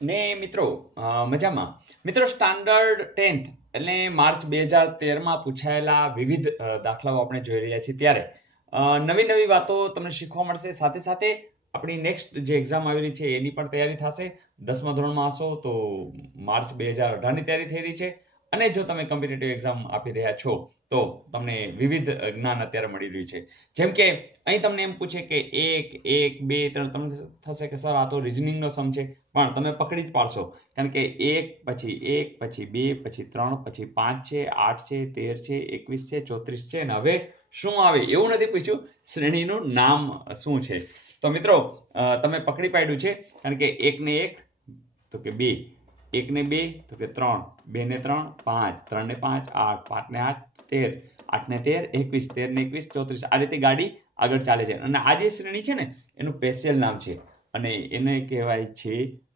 ને મિત્રો મજામાં. મિત્રો સ્ટાન્ડર્ડ 10th એટલે માર્ચ 2013માં પૂછાયેલા વિવિધ દાખલાઓ આપણે જોઈ રહ્યા છીએ ત્યારે નવી નવી વાતો તમને શીખવા મળશે. સાથે સાથે આપણી નેક્સ્ટ જે એક્ઝામ આવી રહી છે એની પણ તૈયારી થશે. 10મા ધોરણમાં હશો તો માર્ચ 2018ની તૈયારી થઈ રહી છે. અને જો તમે કોમ્પિટિટિવ એક્ઝામ આપી રહ્યા છો તો તમને વિવિધ જ્ઞાન અત્યારે મળી રહ્યું છે. જેમ કે અહીં તમને એમ પૂછે કે 1 1 2 3 તમને થશે કે સર આ તો રીઝનિંગનો સમ છે, પણ તમે પકડી જ પાડશો. કારણ કે 1 પછી 1 પછી 2 પછી 3 પછી 5 છે, 8 છે, 13 છે, 21 છે, 34 છે. અને હવે શું આવે એવું નથી પૂછ્યું, શ્રેણીનું નામ શું છે. તો મિત્રો તમે પકડી પાડ્યું છે. કારણ કે 1 ને 1 તો કે 2, 1 ને 2 તો કે 3, 2 ને 3 5, 3 ને 5 8, 5 ને 8 13, 8 ને 13 21, 13 ને 21 34. આ રીતે ગાડી આગળ ચાલે છે. અને આ જે શ્રેણી છે ને એનું સ્પેશિયલ નામ છે અને એને કહેવાય છે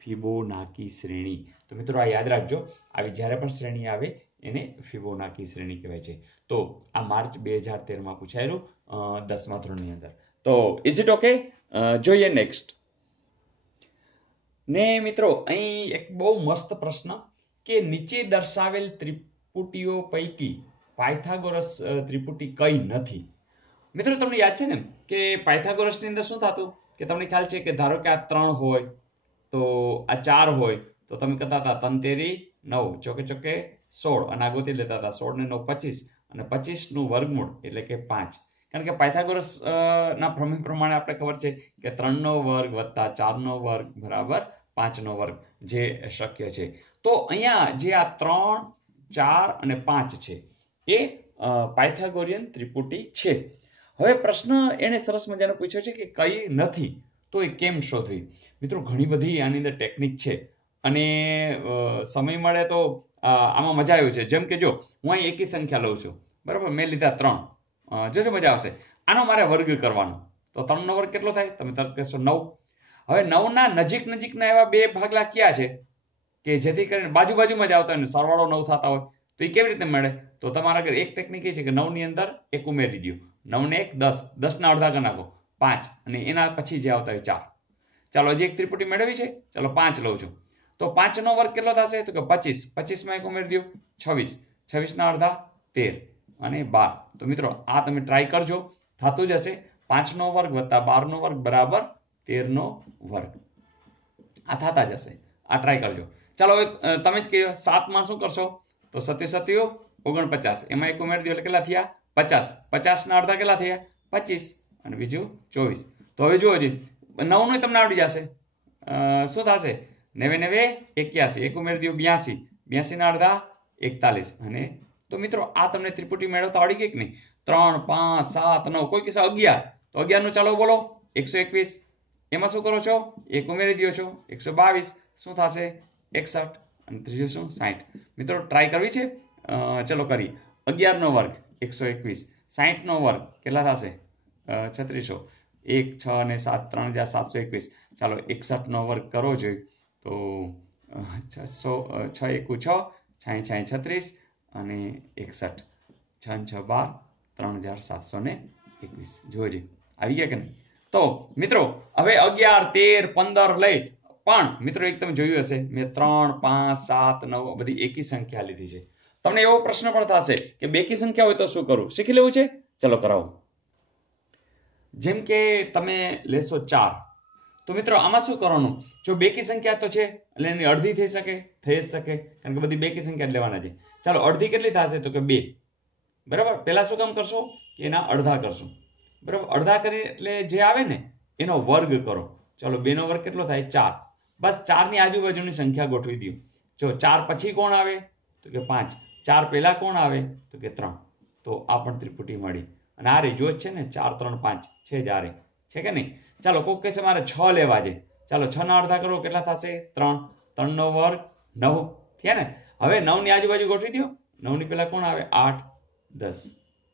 ફિબોનાકી શ્રેણી. તો મિત્રો આ યાદ રાખજો, આવી જ્યારે પણ શ્રેણી આવે એને ફિબોનાકી શ્રેણી કહેવાય છે. તો આ માર્ચ 2013માં પૂછાયેલું 10મા ધોરણની અંદર. તો ઇઝ ઇટ ઓકે? જોઈએ નેક્સ્ટ. ને મિત્રો અહીં એક બહુ મસ્ત પ્રશ્ન કે નીચે દર્શાવેલ ત્રિપુટીઓ પૈકી પાયથાગોરસ ત્રિપુટી કઈ નથી? મિત્રો તમને યાદ છે ને કે પાયથાગોરસની અંદર શું થતું કે તમને ખ્યાલ છે કે ધારો કે આ 3 હોય તો આ 4 હોય તો તમે કહેતા હતા 3 તેરી 9, ચોકે ચોકે 16 અને આગોતી લેતા હતા 16 ને 9 25 અને 25 નું વર્ગમૂળ એટલે કે 5. કારણ કે પાયથાગોરસ ના પ્રમેય પ્રમાણે આપણે ખબર છે કે 3 નો વર્ગ વત્તા 4 નો વર્ગ બરાબર 5 નો વર્ગ જે શક્ય છે. તો અહીંયા જે આ 3 4 અને 5 છે એ પાયથાગોરિયન ત્રિપુટી છે. હવે પ્રશ્ન એને સરસ મજાનો પૂછ્યો છે કે કઈ નથી તો એ કેમ શોધવી? મિત્રો ઘણી બધી આની અંદર ટેકનિક છે અને સમય મળે તો આમાં મજા આવે છે. જેમ કે જો હું અહીં એકી સંખ્યા લઉં છું, બરાબર, મેં લીધા 3, જોજો મજા આવશે. આનો મારે વર્ગ કરવાનો, તો 3 નો વર્ગ કેટલો થાય? તમે તરત કહેશો 9. હવે 9 ના નજીક નજીકના એવા બે ભાગલા ક્યાં છે કે જેથી કરીને બાજુ બાજુમાં જ આવતા હોય, સરવાળો 9 થતા હોય, તો એ કેવી રીતે મળે? તો તમારા આગળ એક ટેકનિક એ છે કે 9 ની અંદર 1 ઉમેરી દો. 9 ને 1 10, 10 ના અડધા કરી નાખો 5 અને એના પછી જે આવતા હોય 4. ચાલો હજી એક ત્રિપુટી મેળવી છે, ચાલો 5 લઉં છું. તો 5 નો વર્ગ કેટલો થશે? તો કે 25, 25 માં 1 ઉમેરી દો 26, 26 ના અડધા 13 અને 12. તો મિત્રો આ તમે ટ્રાય કરજો, થતું જ હશે. 5 નો વર્ગ વત્તા 12 નો વર્ગ બરાબર 13 નો વર્ગ. આ થતા જ હશે, આ ટ્રાય કરજો. ચાલો હવે તમે જ કહો 7 માં શું કરશો? તો 7 7 49, એમાં 1 ઉમેરી દો એટલે કેટલા થયા? 50, 50 ના અડધા કેટલા થયા? 25 અને બીજું 24. તો હવે જુઓ જી 9 નું તમને આવડી જશે. શું થશે? 9 9 81, 1 ઉમેરી દો 82, 82 ના અડધા 41 અને તો મિત્રો આ તમને ત્રિપુટી મેળવતા આવડી ગઈ કે નહીં? 3 5 7 9, કોઈ કિસ્સા 11, તો 11 નું ચાલો બોલો 121. એમાં શું કરો છો? 1 ઉમેરી દો છો 122, શું થશે? 61 અને ત્રીજું શું? 60. મિત્રો ટ્રાય કરવી છે? ચલો કરી. 11 નો વર્ગ 121, 60 નો વર્ગ કેટલા થશે? 3600, 1 6 અને 7 3721. ચાલો 61 નો વર્ગ કરવો જોઈએ તો 600 6 1 6 6 6 36 અને 61, 6 6 12, 3721. જોજો આવી ગયા કે નહીં? તો મિત્રો હવે 11 13 15 લઈ, પણ મિત્રો એક તમે જોયું હશે મેં 3 5 7 9 બધી એકી સંખ્યા લીધી છે. તમને એવો પ્રશ્ન પણ થશે કે બેકી સંખ્યા હોય તો શું કરવું? શીખી લેવું છે? ચલો કરાવો. જેમ કે તમે લેશો 4, તો મિત્રો આમાં શું કરવાનું? જો બેકી સંખ્યા તો છે એટલે એની અડધી થઈ શકે, થઈ જ શકે, કારણ કે બધી બેકી સંખ્યા લેવાના છે. ચાલો અડધી કેટલી થશે? તો કે 2. બરાબર, પહેલા શું કામ કરશો કે એના અડધા કરશો. બરાબર, અડધા કરી એટલે જે આવે ને એનો વર્ગ કરો. ચાલો 2 નો વર્ગ કેટલો થાય? 4. બસ 4 ની આજુબાજુની સંખ્યા ગોઠવી દો. જો 4 પછી કોણ આવે? તો કે 5. 4 પહેલા કોણ આવે? તો કે 3. તો આ પણ ત્રિપુટી મળી. અને આ રે જો છે ને 4 3 5 છે જ આ રે, છે કે નહીં? ચાલો કોક કહેશે મારે 6 લેવા છે. ચાલો 6 ના અડધા કરો કેટલા થશે? 3. 3 નો વર્ગ 9 થયા ને? હવે 9 ની આજુબાજુ ગોઠવી દો. 9 ની પહેલા કોણ આવે? 8 10.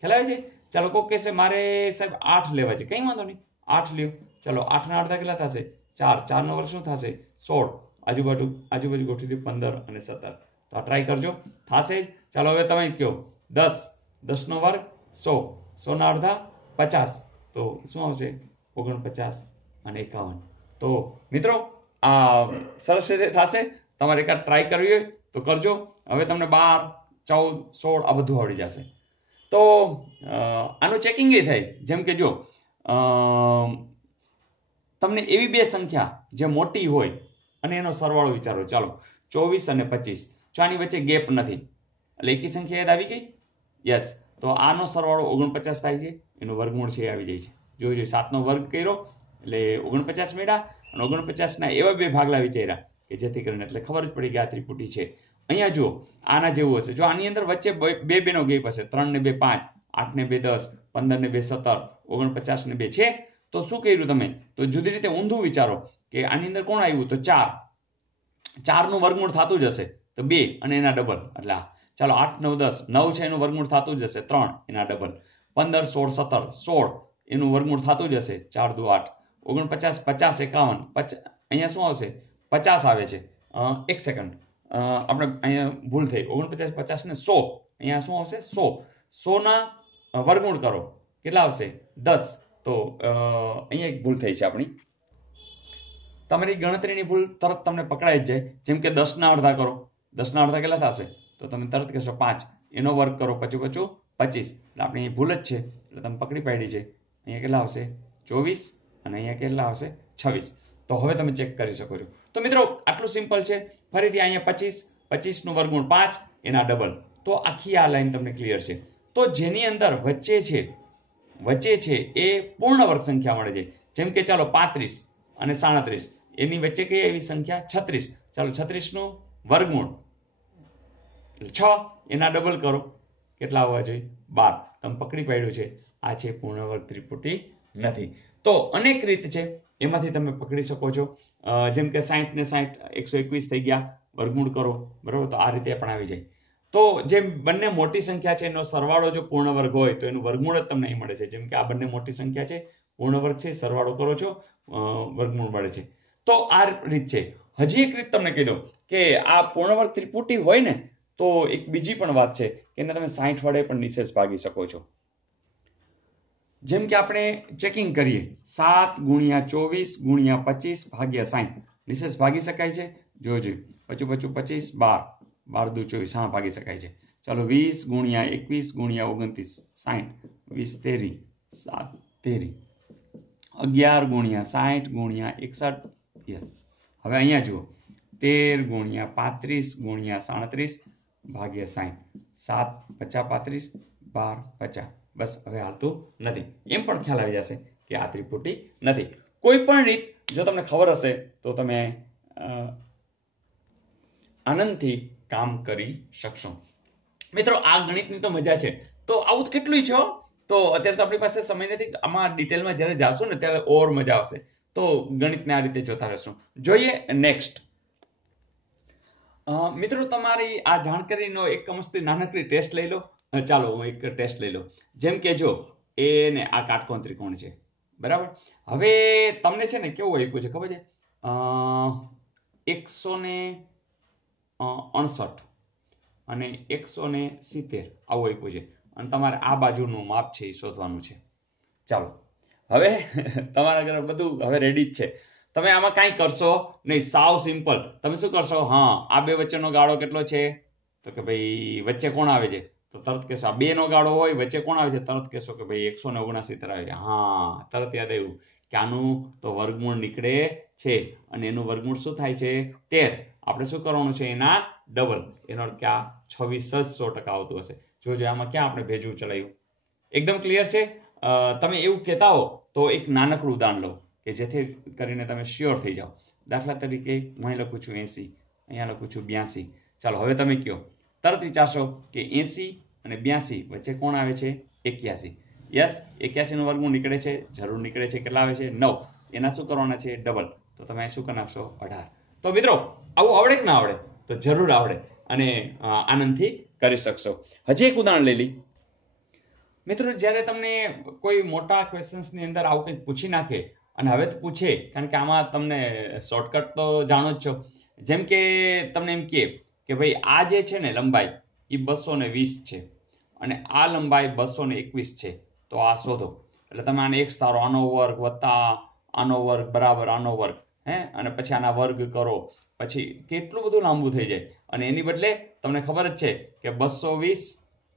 ખ્યાલ આવે છે? ચાલો કોક કહેશે મારે સાહેબ 8 લેવા છે. કઈ વાંધો નહીં, 8 લ્યો. ચાલો 8 ના અડધા કેટલા થશે? 4. 4 નો વર્ગ શું થશે? 16. આજુબાજુ ગોઠવી દો 15 અને 17. તો આ ટ્રાય કરજો, થશે જ. ચાલો હવે તમે કહો 10. 10 નો વર્ગ 100. 100 ના અડધા 50. તો શું આવશે? 49 અને 51. તો મિત્રો આ સરસ રીતે થશે. તમારે એકાદ ટ્રાય કરવી હોય તો કરજો. હવે તમને 12, 14, 16 આ બધું આવડી જશે. તો આનું ચેકિંગ એ થાય, જેમ કે જો તમને એવી બે સંખ્યા જે મોટી હોય અને એનો સરવાળો વિચારો. ચાલો 24 અને 25, જો આની વચ્ચે ગેપ નથી એટલે એકી સંખ્યા યાદ આવી ગઈ. યસ, તો આનો સરવાળો 49 થાય છે, એનું વર્ગમૂળ છે આવી જાય છે. જોજો 7 નો વર્ગ કર્યો એટલે 49 મળ્યા, અને 49 ના એવા બે ભાગલા વિચાર્યા કે જેથી કરીને એટલે ખબર જ પડી કે આ ત્રિપુટી છે. અહીંયા જુઓ આના જેવું હશે. જો આની અંદર વચ્ચે બે બેનો ગેપ હશે, 3 ને 2 5, 8 ને 2 10, 15 ને 2 17, 49 ને 2 છે. તો શું કર્યું તમે? તો જુદી રીતે ઊંધું વિચારો કે આની અંદર કોણ આવ્યું? તો 4. 4 નું વર્ગમૂળ થતું જ હશે તો 2 અને એના ડબલ એટલે ચાલો 8, 9, 10, 9 છે એનું વર્ગમૂળ થતું જ હશે 3 એના ડબલ, 15, 16, 17, 16 એનું વર્ગમૂળ થતું જ હશે 4 દુ 8, 49, 50, 51, અહીંયા શું આવશે? 50 આવે છે. એક સેકન્ડ, આપણે અહીંયા ભૂલ થઈ. 49, 50 ને 100, અહીંયા શું આવશે? 100. 100 ના વર્ગમૂળ કરો કેટલા આવશે? 10. તો અહીંયા એક ભૂલ થઈ છે આપણી. તમારી ગણતરીની ભૂલ તરત તમને પકડાઈ જ જાય. જેમ કે 10 ના અડધા કરો, 10 ના અડધા કેટલા થશે? તો તમે તરત કહેશો 5. એનો વર્ગ કરો, 25, 25. એટલે આપણી ભૂલ જ છે એટલે તમે પકડી પાડી છે. અહીંયા કેટલા આવશે? 24 અને અહીંયા કેટલા આવશે? 26. તો હવે તમે ચેક કરી શકો છો. તો મિત્રો આટલું સિમ્પલ છે. ફરીથી અહીંયા 25, 25 નું વર્ગમૂળ 5 એના ડબલ. તો આખી આ લાઈન તમને ક્લિયર છે. તો જેની અંદર વચ્ચે છે એ પૂર્ણ વર્ગ સંખ્યા મળે છે. જેમ કે ચાલો 35 અને 37, એની વચ્ચે કઈ એવી સંખ્યા? 36. ચાલો 36 નું વર્ગમૂળ 6 એના ડબલ કરો કેટલા આવવા જોઈએ? 12. તમે પકડી પાડ્યું છે આ છે પૂર્ણ વર્ગ ત્રિપુટી નથી. તો અનેક રીત છે, એમાંથી તમે પકડી શકો છો. જેમ કે 60 ને 60 121 થઈ ગયા, વર્ગમૂળ કરો બરાબર, તો આ રીતે પણ આવી જાય. તો જે બંને મોટી સંખ્યા છે એનો સરવાળો જો પૂર્ણ વર્ગ હોય તો એનું વર્ગમૂળ જ તમને અહીં મળે છે. જેમ કે આ બંને મોટી સંખ્યા છે, પૂર્ણ વર્ગ છે, સરવાળો કરો છો વર્ગમૂળ મળે છે. તો આ રીત છે. હજી એક રીત તમને કહી દઉં કે આ પૂર્ણ વર્ગ ત્રિપુટી હોય ને તો એક બીજી પણ વાત છે કે એને તમે 60 વડે પણ નિશેષ ભાગી શકો છો. જેમ કે આપણે ચેકિંગ કરીએ 7 × 24 × 25 ભાગ્યા 60 નિશેષ ભાગી શકાય છે. જોજો 25, 25, 12, 12 દુ 24, હા ભાગી શકાય છે. ચાલો 20 × 21 × 29, 60, 20 તેરી, 7 તેરી, 11 × 60 × 61. યસ, હવે અહીંયા જુઓ 13 × 35 × 37 ભાગ્યા 60, 7 50 35, 12 50. બસ હવે હાલતું નથી. એમ પણ ખ્યાલ આવી જશે કે આ ત્રિપુટી નથી. કોઈ પણ રીત જો તમને ખબર હશે તો તમે આનંદથી કામ કરી શકશો. મિત્રો આ ગણિતની તો મજા છે. તો આવું કેટલું છે. તો અત્યારે તો આપણી પાસે સમય નથી. આમાં ડિટેલમાં જ્યારે જાશું ને ત્યારે ઓર મજા આવશે. તો ગણિતને આ રીતે જોતા રહેશું. જોઈએ નેક્સ્ટ. મિત્રો તમારી આ જાણકારીનો એક મસ્તી નાનકડી ટેસ્ટ લઈ લો. ચાલો હું એક ટેસ્ટ લઈ લો. જેમ કે જો એ ને આ કાટકોણ ત્રિકોણ છે બરાબર. હવે તમને છે ને કેવું આપ્યું છે ખબર છે? 169 અને 170 આવું આપ્યું છે, અને તમારે આ બાજુનું માપ છે એ શોધવાનું છે. ચાલો હવે તમારા ઘરે બધું હવે રેડી જ છે. તમે આમાં કાંઈ કરશો નહીં, સાવ સિમ્પલ. તમે શું કરશો? હા, આ બે વચ્ચેનો ગાળો કેટલો છે? તો કે ભાઈ વચ્ચે કોણ આવે છે? તો તરત કહેશો આ 2 નો ગાળો હોય, વચ્ચે કોણ આવે છે? તરત કહેશો કે ભાઈ 179 આવે છે. હા, તરત યાદ આવ્યું કે આનું તો વર્ગમૂળ નીકળે છે, અને એનું વર્ગમૂળ શું થાય છે? 13. આપણે શું કરવાનું છે? એના ડબલ. એનો અર્થ કે આ 26 જ 100% આવતું હશે. જોજો આમાં ક્યાં આપણે ભેજવું ચલાવ્યું. એકદમ ક્લિયર છે. તમે એવું કહેતા હો તો એક નાનકડું ઉદાહરણ લો કે જેથી કરીને તમે શ્યોર થઈ જાઓ. દાખલા તરીકે હું અહીં લખું છું 80, અહીંયા લખું છું 82. ચાલો હવે તમે કહો, તરત વિચારશો કે 80 અને 82 વચ્ચે કોણ આવે છે? 81. યસ, 81 નું વર્ગમૂળ નીકળે છે, જરૂર નીકળે છે. કેટલા આવે છે? 9. એના શું કરવાના છે? ડબલ. તો તમે શું કરી નાખશો? 18. તો મિત્રો આવું આવડે કે ના આવડે? તો જરૂર આવડે અને આનંદથી કરી શકશો. હજી એક ઉદાહરણ લઈ લઈ. મિત્રો જ્યારે તમને કોઈ મોટા ક્વેશ્ચન્સની અંદર આવું કંઈક પૂછી નાખે, અને હવે તો પૂછે કારણ કે આમાં તમને શોર્ટકટ તો જાણો જ છો. જેમ કે તમને એમ કહે કે ભાઈ આ જે છે ને લંબાઈ એ 220 છે અને આ લંબાઈ 221 છે, તો આ શોધો. એટલે તમે આને x ધારો, આનો વર્ગ વત્તા આનો વર્ગ બરાબર આનો વર્ગ. હે, અને પછી આના વર્ગ કરો, પછી કેટલું બધું લાંબુ થઈ જાય. અને એની બદલે તમને ખબર જ છે કે 220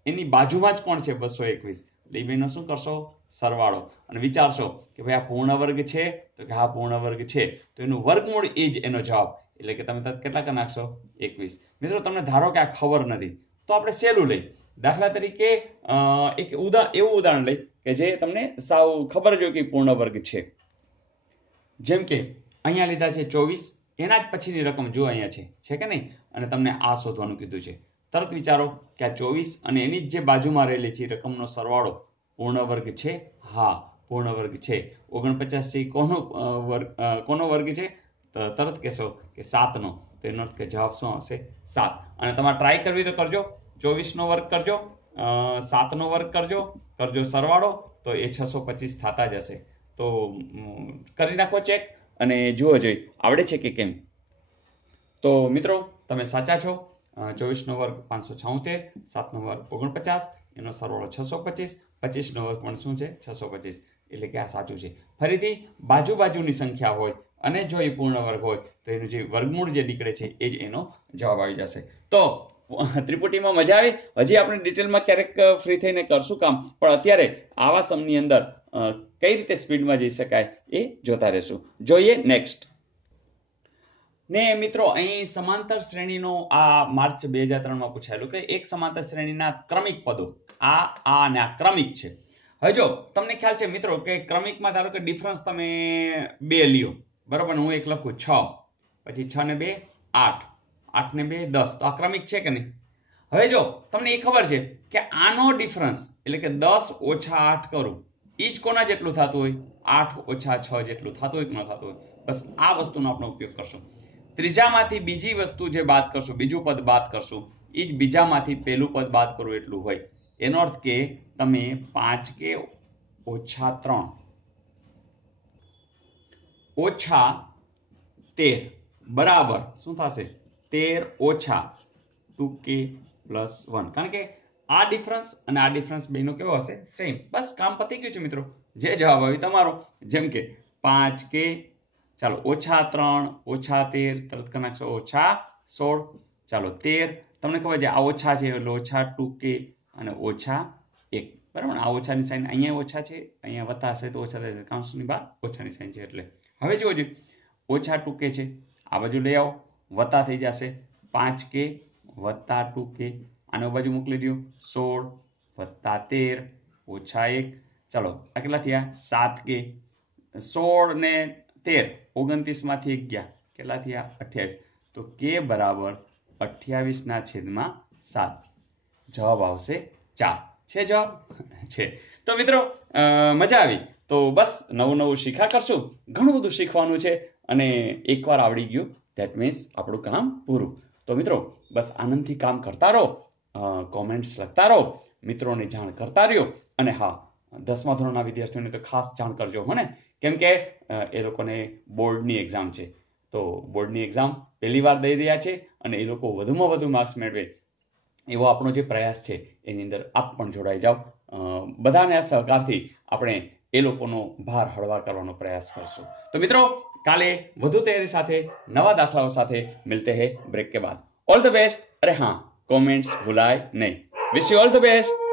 એની બાજુમાં જ કોણ છે 221, એટલે એ બેનો શું કરશો? સરવાળો. અને વિચારશો કે ભાઈ આ પૂર્ણ વર્ગ છે, તો કે હા પૂર્ણ વર્ગ છે, તો એનું વર્ગમૂળ એ જ એનો જવાબ, એટલે કે તમે કેટલા કરી નાખશો? 21. મિત્રો તમને ધારો કે આ ખબર નથી, તો આપણે સહેલું લઈ, દાખલા તરીકે એક એવું ઉદાહરણ લઈ કે જે તમને સાવ ખબર જ હોય કે પૂર્ણ વર્ગ છે. જેમ કે અહીંયા લીધા છે 24, એના જ પછીની રકમ જો અહીંયા છે કે નહીં, અને તમને આ શોધવાનું કીધું છે. તરત વિચારો કે આ 24 અને એની જ જે બાજુમાં રહેલી છે રકમનો સરવાળો પૂર્ણ વર્ગ છે? હા પૂર્ણ વર્ગ છે. 49 છે કોનો વર્ગ છે? તરત કહેશો કે 7 નો, તો એનો અર્થ કે જવાબ શું હશે? 7. અને તમારે ટ્રાય કરવી તો કરજો, 24 નો વર્ગ કરજો, 7 નો વર્ગ કરજો સરવાળો, તો એ 625 થતા જ હશે. તો કરી નાખો ચેક અને જુઓ જોઈ આવડે છે કે કેમ. તો મિત્રો તમે સાચા છો. 24 નો વર્ગ 576, 7 નો વર્ગ 49, એનો સરવાળો 625, 25 નો વર્ગ પણ શું છે? 625, એટલે કે આ સાચું છે. ફરીથી બાજુની સંખ્યા હોય અને જો એ પૂર્ણ વર્ગ હોય તો એનું જે વર્ગમૂળ જે નીકળે છે એ જ એનો જવાબ આવી જશે. તો ત્રિપુટીમાં મજા આવી. હજી આપણે ડિટેલમાં ક્યારેક ફ્રી થઈને કરશું કામ, પણ અત્યારે આવા સમની અંદર કઈ રીતે સ્પીડમાં જઈ શકાય એ જોતા રહેશું. જોઈએ નેક્સ્ટ. ને મિત્રો અહીં સમાંતર શ્રેણીનો આ માર્ચ 2003માં પૂછાયેલું કે એક સમાંતર શ્રેણીના ક્રમિક પદો આ અને આ ક્રમિક છે. હવે જો તમને ખ્યાલ છે મિત્રો કે ક્રમિકમાં ધારો કે ડિફરન્સ તમે 2 લ્યો, બરોબર, હું એક લખું 6, પછી 6 ને 2 8, 8 ને 2 10, તો આ ક્રમિક છે કે નહીં? હવે જો તમને એ ખબર છે કે આનો ડિફરન્સ એટલે કે 10 ઓછા 8 કરું, એ જ કોના જેટલું થતું હોય? 8 ઓછા 6 જેટલું થતું હોય કે ન થતું હોય? બસ આ વસ્તુનો આપણે ઉપયોગ કરશું. ત્રીજામાંથી બીજી વસ્તુ જે બાદ કરશું, બીજું પદ બાદ કરશું, એ જ બીજામાંથી પહેલું પદ બાદ કરવું એટલું હોય. એનો અર્થ કે તમે 5k ઓછા 3 ઓછા 13 બરાબર શું થશે? 13 ઓછા 2k પ્લસ 1. કારણ કે આ ડિફરન્સ અને આ ડિફરન્સ બેનો કેવો હશે? સેમ. બસ કામ પતી ગયું છે મિત્રો. જે જવાબ આવ્યો તમારો, જેમ કે 5k, ચાલો ઓછા 3 ઓછા 13, તરત કરી નાખશો ઓછા 16, ચાલો 13, તમને ખબર છે આ ઓછા છે એટલે ઓછા 2k અને ઓછા 1, બરાબર. આ ઓછાની સાઈન અહીંયા ઓછા છે, અહીંયા વત્તા હશે તો ઓછા થશે, કાઉન્સની બહાર ઓછાની સાઈન છે એટલે. હવે જોજો ઓછા 2k છે, આ બાજુ લઈ આવો, વત્તા થઈ જશે 5k વત્તા 2k, આને બાજુ મોકલી દો 16 વત્તા 13 ઓછા 1, ચાલો આ કેટલા થયા? 7k, 16 ને 13 29 માંથી 1 ગયા, કેટલા થયા? 28. તો k બરાબર 28/7. જવાબ આવશે 4. છે જવાબ? છે. તો મિત્રો મજા આવી. તો બસ નવું શીખા કરશું, ઘણું બધું શીખવાનું છે, અને એકવાર આવડી ગયું ધેટ મીન્સ આપણું કામ પૂરું. તો મિત્રો બસ આનંદથી કામ કરતા રહો, કોમેન્ટ્સ લખતા રહો, મિત્રોને જાણ કરતા રહ્યો, અને હા 10મા ધોરણના વિદ્યાર્થીઓને તો ખાસ જાણ કરજો હો ને, કેમ કે એ લોકોને બોર્ડની એક્ઝામ છે. તો બોર્ડની એક્ઝામ પહેલી વાર દઈ રહ્યા છે, અને એ લોકો વધુમાં વધુ માર્ક્સ મેળવે એવો આપણો જે પ્રયાસ છે એની અંદર આપ પણ જોડાઈ જાઓ. બધાને સહકારથી આપણે એ લોકોનો ભાર હળવા કરવાનો પ્રયાસ કરશું. તો મિત્રો કાલે વધુ તૈયારી સાથે નવા દાખલાઓ સાથે મિલતે હૈ બ્રેક કે બાદ. All the best. અરે હા, કોમેન્ટ્સ ભૂલાય નહીં. Wish you all the best.